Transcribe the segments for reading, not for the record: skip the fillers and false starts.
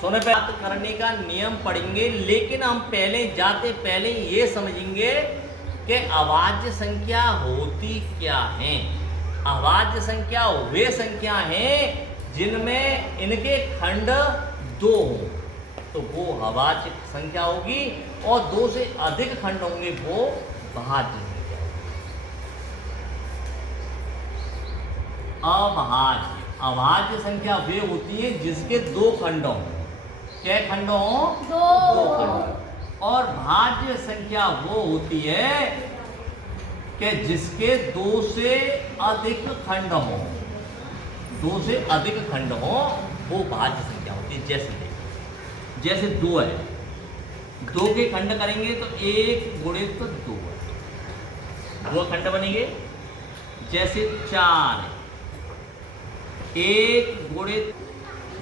सोने पे बात करने का नियम पढ़ेंगे, लेकिन हम पहले जाते पहले ये समझेंगे कि अभाज्य संख्या होती क्या है। अभाज्य संख्या वे संख्या हैं जिनमें इनके खंड 2 हों तो वो अभाज्य संख्या होगी, और 2 से अधिक खंड होंगे वो भाज्य संख्या होगी। अभाज्य संख्या वे होती है जिसके 2 खंड हों। क्या खंड हों? 2 खंड। और भाज्य संख्या वो होती है कि जिसके 2 से अधिक खंड हों। 2 से अधिक खंड हों वो भाज्य संख्या होती है। जैसे 2 है, 2 के खंड करेंगे तो 1 गुणित 2 है, 2 खंड बनेंगे। जैसे 4 है, 1 गुणित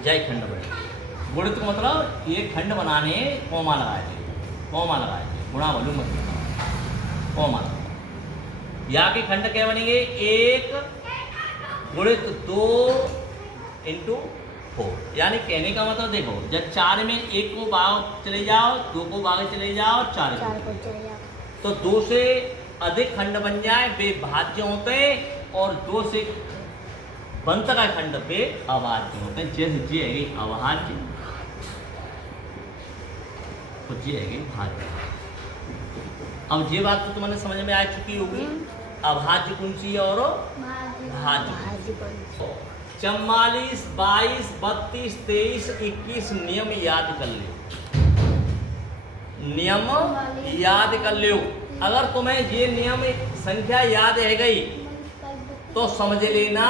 जय खंड बनेंगे। गुणित मतलब एक खंड बनाने कॉमा लगाए गुणा वॉल्यूम मतलब कॉमा लगाए। यहाँ के खंड क्या बनेंगे? 1 गुणित 2 इंटू 4। यानी कहने का मतलब देखो, जब 4 में 1 को भाग चले जाओ, 2 को भाग चले जाओ, 4 को चले जाओ, तो 2 से अधिक खंड बन जाए वे भाज्य होते हैं, और 2 से बनता का खंड पे अभाज्य होते हैं। जैसे जी है अभाज्य, तो जी है भाज्य। अब ये बात तो तुम्हें समझ में आ चुकी होगी, अभाज्य कौन सी है और भाज्य। 44, 22, 32, 23, 21 नियम याद कर लो। नियम याद कर लो। अगर तुम्हें ये नियम संख्या याद है गई तो समझ लेना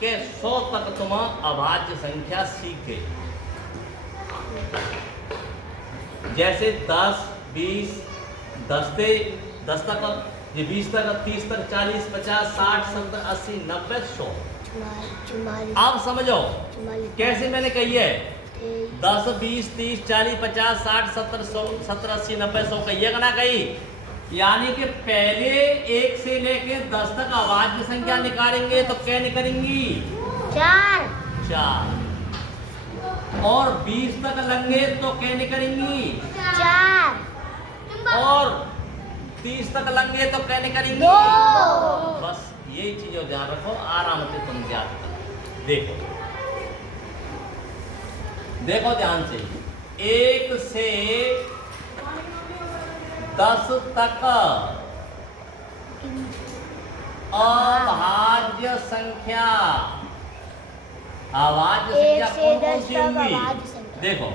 कि 100 तक तुम अभाज्य संख्या सीख गए। जैसे 10, 20, 10 तक, ये 20 तक, 30 तक, 40, 50, 60, 70, 80, 90, 100। अब समझो कैसे मैंने कही है। 10, 20, 30, 40, 50, 60, 70, 100, 70, 80, 90, 100 कही है ना कही। यानी कि पहले 1 से लेके 10 तक अभाज्य संख्या निकालेंगे तो क्या निकालेंगी? 4। और 20 तक लेंगे तो क्या निकालेंगी? 4। और 30 तक लेंगे तो क्या निकालेंगी? 2। बस यही चीजों ध्यान रखो, आराम से तुम याद करो। देखो ध्यान से, 1 से 10 तक अभाज्य संख्या। अभाज्य संख्या कौन सी होंगी? देखो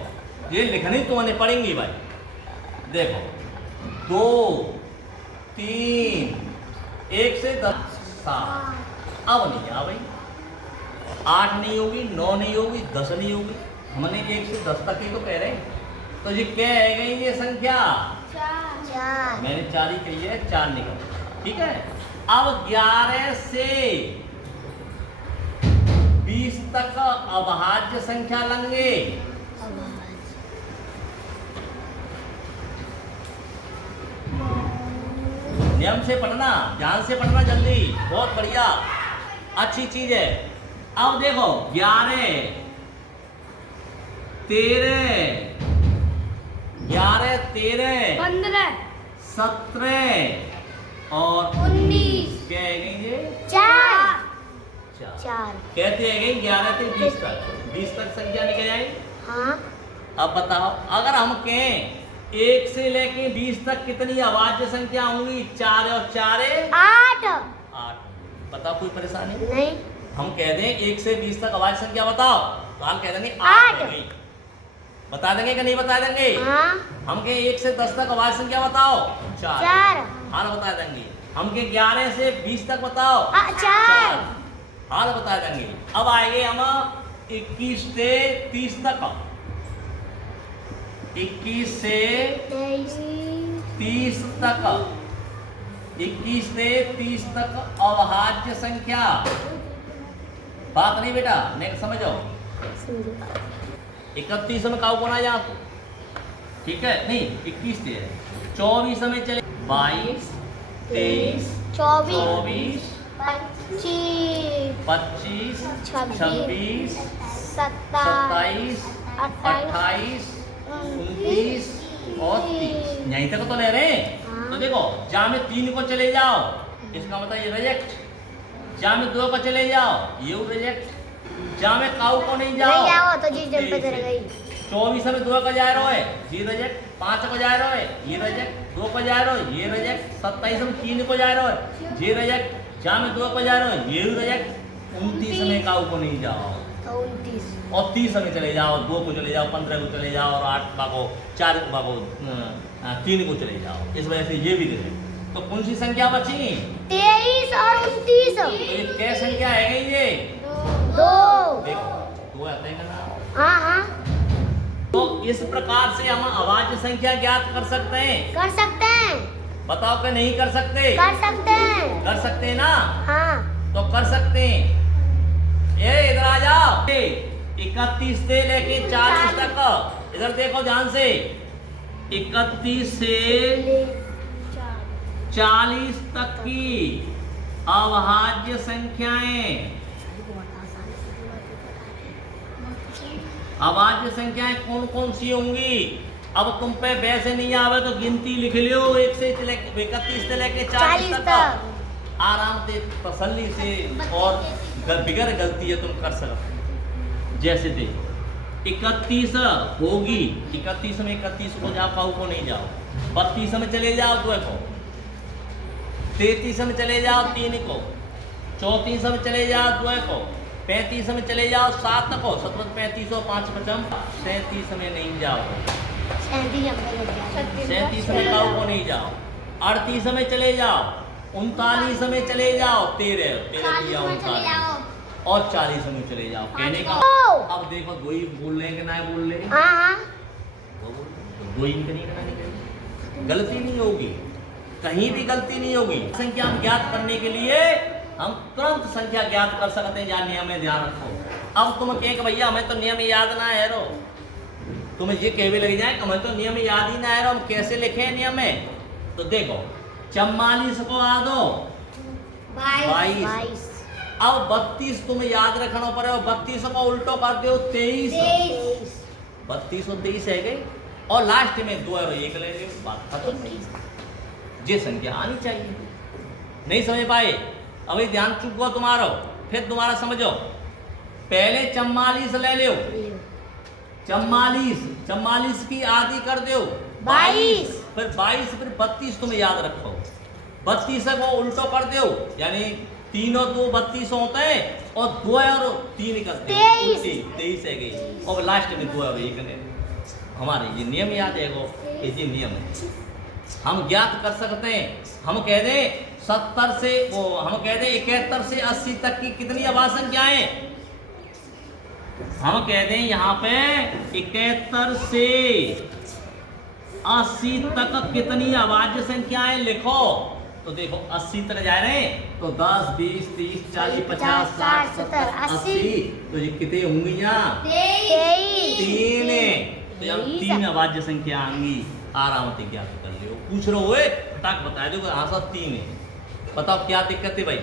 ये लिखनी तो मैंने पढ़ेंगी भाई। देखो 2, 3, 1 से 10, 7। अब नहीं आ भाई, 8 नहीं होगी, 9 नहीं होगी, 10 नहीं होगी। हमने 1 से 10 तक ही तो कह रहे हैं। तो ये क्या है गई ये संख्या? 4। मैंने 4 ही कही है, 4 निकल। ठीक है। अब 11 से 20 तक अभाज्य संख्या लेंगे। नियम से पढ़ना, ध्यान से पढ़ना, जल्दी, बहुत बढ़िया, अच्छी चीज है। अब देखो 11, 13, 15, 17 और 19। क्या है ये? 4। कहते हैं 11 से 20 तक, 20 तक संख्या निकल आई। हाँ। अब बताओ, अगर हम कहें 1 से लेके 20 तक कितनी अभाज्य संख्या होंगी? 4 और 4 8। बताओ, कोई परेशानी नहीं। हम कह दें 1 से 20 तक अभाज्य संख्या बताओ, तो हम कह देंगे 8 होगी। बता देंगे कि नहीं बता देंगे? हाँ। हम कहें 1 से 10 तक अभाज्य संख्या बताओ, 4। हाँ बता देंगे। हम कहें 11 से 20 तक बताओ, 4। हाँ बता देंगे। अब आएंगे हम 21 से 30 तक। 21 से 30 तक, 21 से 30 तक अभाज्य संख्या। बात नहीं बेटा, नेक्स्ट समझो। 31 में काउ कोना जा तो, ठीक है, नहीं 21 से 24 में चले, 22, 23, 24, 25, 26, 27, 28, 29 और 30 यहीं तक तो ले रहे हैं। तो देखो जा में 3 को चले जाओ, इसका मतलब ये रिजेक्ट। जा में 2 को चले जाओ, ये रिजेक्ट। जा में काऊ को नहीं जाओ तो जी जब पे रह गई। 24 में 2 का जा रहा है, ये रिजेक्ट। 5 को जा रहा है, ये रिजेक्ट। 2 को जा रहा है, ये रिजेक्ट। 27 में 3 को जा रहा है, ये रिजेक्ट। जा में 2 को जा रहा है, ये रिजेक्ट। 29 में काऊ को नहीं जाओ, तो 29 और 30 में चले जाओ, 2 को चले जाओ, 15 को चले जाओ, और 8 को 4 को 3 को चले जाओ। इस वजह से ये भी दे। तो कौन सी संख्या बची? 23 और 29। तो ये क्या संख्या है ये? 2। देखो 2 आते हैं ना। हाँ हाँ तो इस प्रकार से हम अभाज्य संख्या ज्ञात कर सकते हैं। कर सकते हैं। बताओ कि नहीं कर सकते? कर सकते हैं। कर सकते हैं ना? हाँ तो कर सकते हैं। ये इधर आ जाओ। 31 से लेके 40 तक इधर देखो ध्यान से। 31 से 40 तक की अभाज्य संख्याएं, अभाज्य संख्याएं कौन कौन सी होंगी? अब तुम पे वैसे नहीं आवे तो गिनती लिख लियो। 1 से 31 से लेके 40 तक आराम से तसल्ली से और बिगर गलती है तुम कर सकते। जैसे देखो 31 होगी, 31 में 31 को जाओ, काऊ को नहीं जाओ। 32 में चले जाओ 2 को, 33 में चले जाओ 3 को, 34 में चले जाओ 2 को, 35 में चले जाओ 7 को, 17 35 और 5 55, 37 में नहीं जाओ, 37 में काऊ को नहीं जाओ, 38 में चले जाओ, 39 में चले जाओ, 13 और 40 में चले जाओ। कहने का अब देखो 2 ही बोल रहे हैं कि ना बोल रहे हैं? हाँ 2 ही नहीं, गलती नहीं होगी, कहीं भी गलती नहीं होगी। संख्या हम ज्ञात करने के लिए हम तुरंत संख्या ज्ञात कर सकते हैं। या नियम में ध्यान रखो। अब तुम कहे कि भैया हमें तो नियम याद ना है रो, तुम्हें ये कहने लग जाए कि हमें तो नियम याद ही ना है रो, हम कैसे लिखे नियम में? तो देखो 44 को आ दो 22। अब 32 तुम्हें याद रखना पड़ेगा। 32 को उल्टो कर दो 23। 32 और 23 है गई, और लास्ट में 2 और 1 ले लो, बात खत्म। ये संख्या आनी चाहिए। नहीं समझ पाए? अभी ध्यान चुप गो तुम्हारा, फिर दोबारा समझो। पहले 44 ले लो, 44 की आधी कर दो 22, फिर 22, फिर 32 तुम्हें याद रखो। 32 को उल्टो कर दो, यानी 3 और 2 32 होते हैं, और 2 और 3 करते हैं 23 है गई, और लास्ट में 2 और 1 ने। हमारे ये नियम याद है, ये नियम है, हम ज्ञात कर सकते हैं। हम कह दें 70 से हम कह दें 71 से 80 तक की कितनी अभाज्य संख्याएं? हम कह दें यहाँ पे 71 से 80 तक कितनी अभाज्य संख्याएं लिखो। तो देखो 80 तक जा रहे हैं, तो 10 20 30 40 50 60 70 80, तो ये कितने होंगी यहाँ? 3। तो यहाँ 3 अभाज्य संख्या आएंगी। आराम से ज्ञात कर लियो। पूछ रहे हो फटाक बता दो, हाँ सर 3 है। बताओ क्या दिक्कत है भाई?